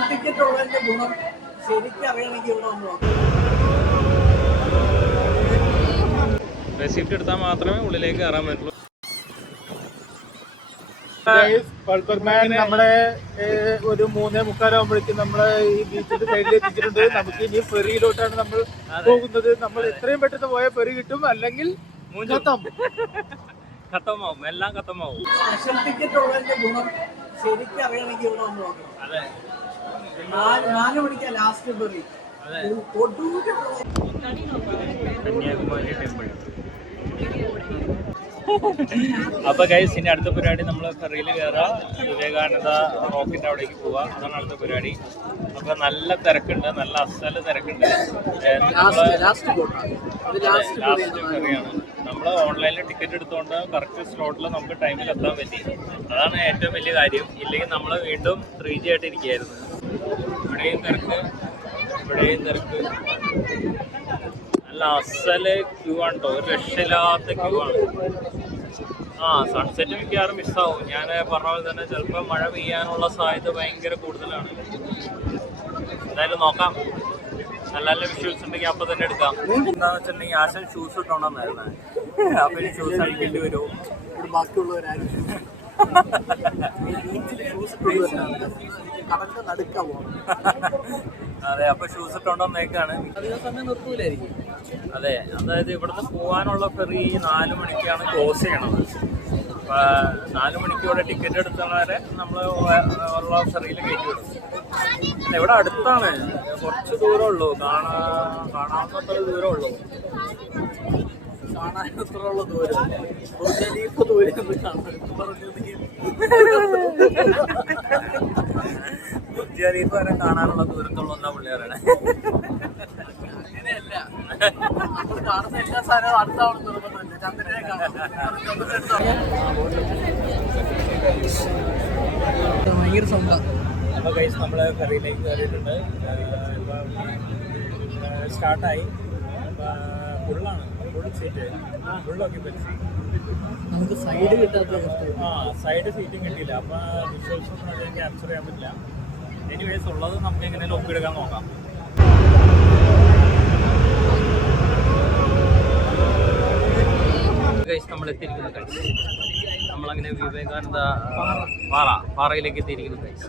Special ticket ഉള്ളതിന്റെ ഗുണം ശരിക്കും അറിയണമെങ്കിൽ ഇവിടെ വന്നു റെസിപ്റ്റ് എടുത്താൽ മാത്രമേ ഉള്ളിലേക്ക് കയറാൻ പറ്റുള്ളൂ. നമ്മളെ ഒരു 3:45 നമ്മളെ ഈ ബീച്ചിന്റെ സൈഡിൽ എത്തിച്ചിട്ടുണ്ട്. നമുക്ക് ഇനി ഫെറിയിലോട്ടാണ് നമ്മൾ പോകുന്നത്. നമ്മൾ എത്രയും പെട്ടെന്ന് പോയ ഫെറി കിട്ടും, അല്ലെങ്കിൽ ഖത്തമാവും, എല്ലാം ഖത്തമാവും. സ്പെഷ്യൽ ടിക്കറ്റ് ഉള്ളതിന്റെ ഗുണം ശരിക്കും അറിയണമെങ്കിൽ ഇവിടെ വന്ന് നോക്കണം. അതെ, 4 മണിക്കാ ലാസ്റ്റ് ഫെറി. കന്യാകുമാരി ടെമ്പിൾ. അപ്പൊ ഗൈസ്, ഇനി അടുത്ത പരിപാടി നമ്മൾ ഫെറിയിൽ കയറാം, വിവേകാനന്ദ റോക്കിന്റെ അവിടേക്ക് പോവാ. അതാണ് അടുത്ത പരിപാടി. അപ്പൊ നല്ല തിരക്കുണ്ട്, നല്ല അസല് തിരക്കുണ്ട്. ലാസ്റ്റ് ഫെറിയാണ്. നമ്മൾ ഓൺലൈനിൽ ടിക്കറ്റ് എടുത്തുകൊണ്ട് കറക്റ്റ് സ്ലോട്ടിൽ നമുക്ക് ടൈമിൽ എത്താൻ പറ്റി. അതാണ് ഏറ്റവും വലിയ കാര്യം. ഇല്ലെങ്കിൽ നമ്മൾ വീണ്ടും 3G ആയിട്ട് ഇരിക്കുകയായിരുന്നു. ഇവിടെയും തിരക്ക്, ഇവിടെയും തിരക്ക്. നല്ല അസല് ക്യൂ ആണ് കേട്ടോ, ഒരു രക്ഷയില്ലാത്ത ക്യൂ ആണ്. സൺസെറ്റ് മിക്കവാറും മിസ്സാവും. ഞാൻ പറഞ്ഞ പോലെ തന്നെ ചിലപ്പോൾ മഴ പെയ്യാനുള്ള സാധ്യത ഭയങ്കര കൂടുതലാണ്. എന്തായാലും നോക്കാം. നല്ല നല്ല വിഷ്വൽസ് ഉണ്ടെങ്കിൽ അപ്പോൾ തന്നെ എടുക്കാം. എന്താണെന്ന് വെച്ചിട്ടുണ്ടെങ്കിൽ ആശൻ ഷൂസ് ഇട്ടോണ്ടെന്നായിരുന്നു. അപ്പോൾ ഇനി ഷൂസ് അടിക്കേണ്ടി വരുമോ? ബാക്കിയുള്ളവരാരും കടലിന്റെ നടുക്കാ പോകണം. അതെ, അപ്പൊ ഷൂസ് ഇട്ടോണ്ടേക്കാണ്. അധികം സമയം നിർത്തൂലായിരിക്കും. അതെ, അതായത് ഇവിടുന്ന് പോകാനുള്ള ഫെറി 4 മണിക്കാണ് ക്ലോസ് ചെയ്യണത്. 4 മണിക്കൂടെ ടിക്കറ്റ് എടുത്തവരെ നമ്മൾ ഉള്ള ഫെറിയിൽ കയറ്റി വിടും. ഇവിടെ അടുത്താണ്, കുറച്ച് ദൂരമേ ഉള്ളൂ, കാണാവുന്നത്ര ദൂരമേ ഉള്ളൂ. കാണാനത്രയുള്ള ദൂരം ദൂരം ബുർജ് വരെ കാണാനുള്ള ദൂരത്തുള്ള ഒന്നാ പിള്ളേരാണ്. അങ്ങനെയല്ല, നമ്മൾ കാണുന്ന എല്ലാ സാധനവും അടുത്താവണം നിർബന്ധമില്ല. ചന്ദ്രനെ കാണാം, ഭയങ്കര സ്വന്തം. അപ്പോൾ ഗൈസ്, നമ്മൾ ഫെറിയിലേക്ക് കയറിയിട്ടുണ്ട്. സ്റ്റാർട്ടായി. ഫുള്ളാണ്, ഫുൾ സീറ്റ്, ഫുൾ ഓക്യുപ്പൻസി. നമുക്ക് സൈഡ് കിട്ടാത്ത സൈഡ് സീറ്റും കിട്ടിയില്ല. അപ്പോൾ വിഷ്വൽസ് ഒന്നും അധികം ക്യാപ്ചർ ചെയ്യാൻ പറ്റില്ല. എനിവേസ് ഉള്ളത് നമുക്ക് എങ്ങനെയും ഒപ്പിയെടുക്കാൻ നോക്കാം. ഗൈസ്, നമ്മൾ എത്തിയിരിക്കുന്നു ഗൈസ്. നമ്മളങ്ങനെ വിവേകാനന്ദ പാറയിലേക്ക് എത്തിയിരിക്കുന്നു ഗൈസ്.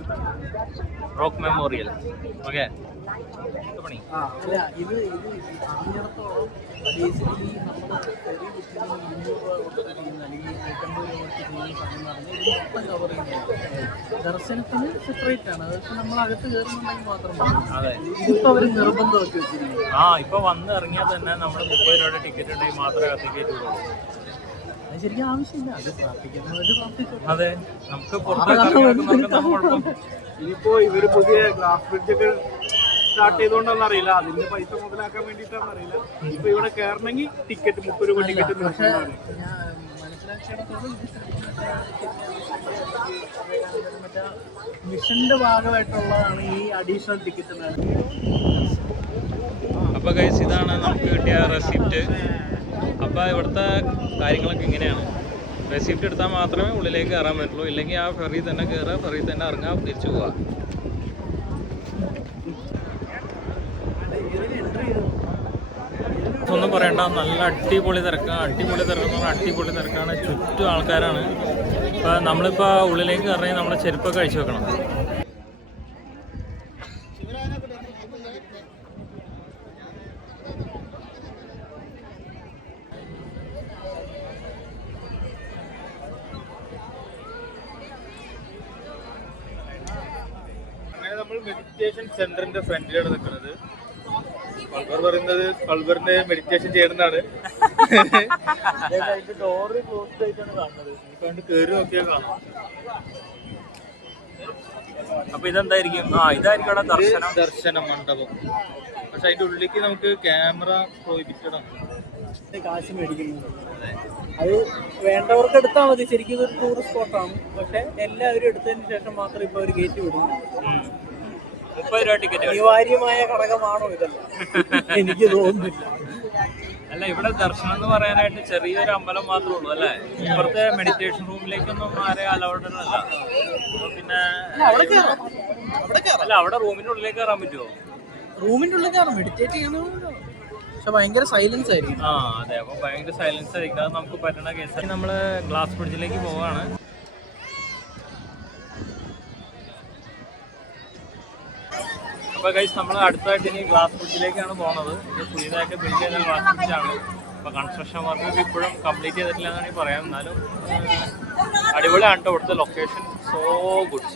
Rock memorial. ഓക്കെ, പണി ഇത് അറിഞ്ഞിടത്തോളം ബേസിക്കലി നമ്മൾ ഫെറി ബുക്കിംഗ് 200 രൂപ കൊടുത്ത് ചെയ്യുന്ന അല്ലെങ്കിൽ 150 രൂപ കൊടുത്ത് ചെയ്യുന്ന സമയം പറഞ്ഞാൽ ഇത് മൊത്തം കവർ ചെയ്യുന്നതാണ്. ദർശനത്തിന് സെപ്പറേറ്റ് ആണ്, അതൊക്കെ നമ്മൾ അകത്ത് കയറുന്നുണ്ടെങ്കിൽ മാത്രം. അതെ, ഇതിപ്പോൾ അവർ നിർബന്ധമാക്കി വെച്ചിരിക്കുന്നത്. ഇപ്പൊ വന്ന് ഇറങ്ങിയാൽ തന്നെ നമ്മൾ 30 രൂപയുടെ ടിക്കറ്റ് ഉണ്ടെങ്കിൽ മാത്രമേ അകത്തേക്ക് കയറ്റുള്ളൂ. അത് ശരിക്കും ആവശ്യമില്ല, അത് പ്രാർത്ഥിക്കുന്നവര് പ്രാർത്ഥിച്ചു. അതെ, നമുക്ക് ഇനിയിപ്പോ ഇവര് പുതിയ ഗ്ലാസ് ബ്രിഡ്ജൊക്കെ സ്റ്റാർട്ട് ചെയ്തോണ്ടെന്ന് അറിയില്ല, അതിന്റെ പൈസ മുതലാക്കാൻ വേണ്ടിയിട്ടാണെന്ന് അറിയില്ല. ഇപ്പൊ ഇവിടെ കയറണമെങ്കിൽ ടിക്കറ്റ് 30 രൂപ ടിക്കറ്റ് നിർബന്ധമാണ്. ഞാൻ മനസ്സിലാക്കിയെടുത്തോളം മറ്റേ മിഷന്റെ ഭാഗമായിട്ടുള്ളതാണ് ഈ അഡീഷണൽ ടിക്കറ്റ്. അപ്പോൾ ഗൈസ്, ഇതാണ് നമുക്ക് കിട്ടിയ റെസിപ്റ്റ്. അപ്പോൾ ഇവിടുത്തെ കാര്യങ്ങളൊക്കെ ഇങ്ങനെയാണ്. റെസിപ്റ്റ് എടുത്താൽ മാത്രമേ ഉള്ളിലേക്ക് കയറാൻ പറ്റുള്ളൂ, ഇല്ലെങ്കിൽ ആ ഫെറി തന്നെ കയറുക, ഫെറി തന്നെ ഇറങ്ങുക, തിരിച്ചു പോവുക. ഒന്നും പറയണ്ട, നല്ല അടിപൊളി തിരക്കാണ്. അടിപൊളി തിരക്കെന്ന് പറഞ്ഞാൽ അടിപൊളി തിരക്കാണ്. ചുറ്റും ആൾക്കാരാണ്. ഇപ്പോൾ നമ്മളിപ്പോൾ ഉള്ളിലേക്ക് കയറണമെങ്കിൽ നമ്മുടെ ചെരുപ്പൊക്കെ അഴിച്ചു വെക്കണം. നമ്മൾ മെഡിറ്റേഷൻ സെന്ററിന്റെ ഫ്രണ്ടിലാണ് നിൽക്കുന്നത്. സ്കൾബർ പറയുന്നത് സ്കൾബറിന്റെ മെഡിറ്റേഷൻ ചെയ്യണമെന്നാണ്. ഡോറ് ക്ലോസ് ആയിട്ടാണ് കാണുന്നത്. കണ്ട് കയറി നോക്കിയാൽ കാണാം. അപ്പൊ ഇതെന്തായിരിക്കും? ഇതായിരിക്കും ദർശന മണ്ഡപം. പക്ഷെ അതിന്റെ ഉള്ളിലേക്ക് നമുക്ക് ക്യാമറ പ്രോഹിബിറ്റഡ് ആണ്. കാശ് മേടിക്കുന്നത് അത് വേണ്ടവർക്ക് എടുത്താൽ മതി. ശരിക്കും ഇതൊരു ടൂറിസ്റ്റ് സ്പോട്ടാണ്. പക്ഷെ എല്ലാവരും എടുത്തതിന് ശേഷം മാത്രം ഇപ്പൊ അവർ കയറ്റി വിടും. അനിവാര്യമായ ഘടകമാണോ ഇതല്ല? എനിക്ക് തോന്നുന്നില്ല. അല്ല, അല്ല ഇവിടെ ദർശനം എന്ന് പറയാനായിട്ട് ചെറിയൊരു അമ്പലം മാത്രമേ ഉള്ളൂ അല്ലേ? ഇപ്പുറത്തെ മെഡിറ്റേഷൻ റൂമിലേക്കൊന്നും ആരെ അലൗഡ് അല്ല. അപ്പൊ പിന്നെ അല്ല അവിടെ റൂമിന്റെ ഉള്ളിലേക്ക് കയറാൻ പറ്റുമോ? റൂമിന്റെ ഉള്ളിൽ കയറാം, മെഡിറ്റേറ്റ് ചെയ്യണമെന്ന്. പക്ഷെ ഭയങ്കര സൈലൻസ് ആയിരിക്കും. ആ അതെ, അപ്പൊ ഭയങ്കര സൈലൻസ് ആയിരിക്കും. അത് നമുക്ക് പറ്റുന്ന കേസ്. നമ്മള് ഗ്ലാസ് ബ്രിഡ്ജിലേക്ക് പോവാണ്. അപ്പൊ ഗൈസ് നമ്മൾ അടുത്തായിട്ട് ഇനി ഗ്ലാസ് ബ്രിഡ്ജിലേക്കാണ് പോകുന്നത്. ഇത് പുതിയതായിട്ട് ബിൽഡ് ചെയ്ത ഗ്ലാസ് ബ്രിഡ്ജാണ്. അപ്പൊ കൺസ്ട്രക്ഷൻ വർക്ക് ഇപ്പോഴും കംപ്ലീറ്റ് ചെയ്തിട്ടില്ല എന്നാണ് പറയാം. എന്നാലും അടിപൊളിയാണ് കേട്ടോ ഇവിടുത്തെ ലൊക്കേഷൻ. So good.